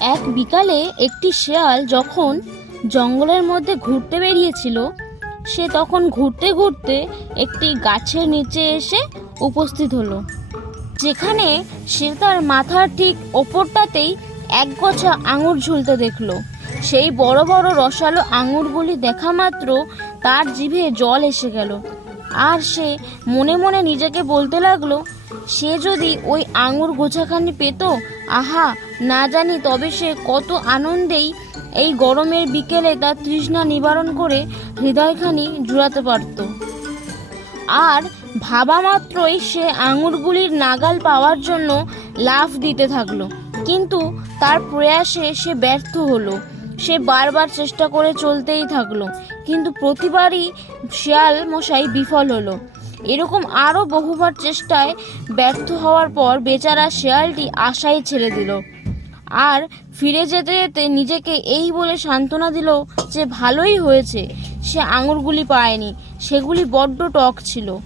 এক বিকালে একটি শেয়াল যখন জঙ্গলের মধ্যে ঘুরতে বেরিয়েছিল, সে তখন ঘুরতে ঘুরতে একটি গাছের নিচে এসে উপস্থিত হলো, যেখানে সে তার মাথার ঠিক ওপরটাতেই এক গছা আঙুর ঝুলতে দেখল। সেই বড় বড় রসালো আঙুরগুলি দেখা মাত্র তার জিভে জল এসে গেল। আর সে মনে মনে নিজেকে বলতে লাগল, সে যদি ওই আঙুর গোছাখানি পেত, আহা, না জানি তবে সে কত আনন্দেই এই গরমের বিকেলে তার তৃষ্ণা নিবারণ করে হৃদয়খানি জুড়াতে পারত। আর ভাবা মাত্রই সে আঙুরগুলির নাগাল পাওয়ার জন্য লাফ দিতে থাকল, কিন্তু তার প্রয়াসে সে ব্যর্থ হলো। সে বারবার চেষ্টা করে চলতেই থাকল। কিন্তু প্রতিবারই শিয়াল মশাই বিফল হলো। এরকম আরও বহুবার চেষ্টায় ব্যর্থ হওয়ার পর বেচারা শিয়ালটি আশাই ছেড়ে দিল। আর ফিরে যেতে যেতে নিজেকে এই বলে সান্ত্বনা দিল যে ভালোই হয়েছে, সে আঙুরগুলি পায়নি। সেগুলি বড্ড টক ছিল।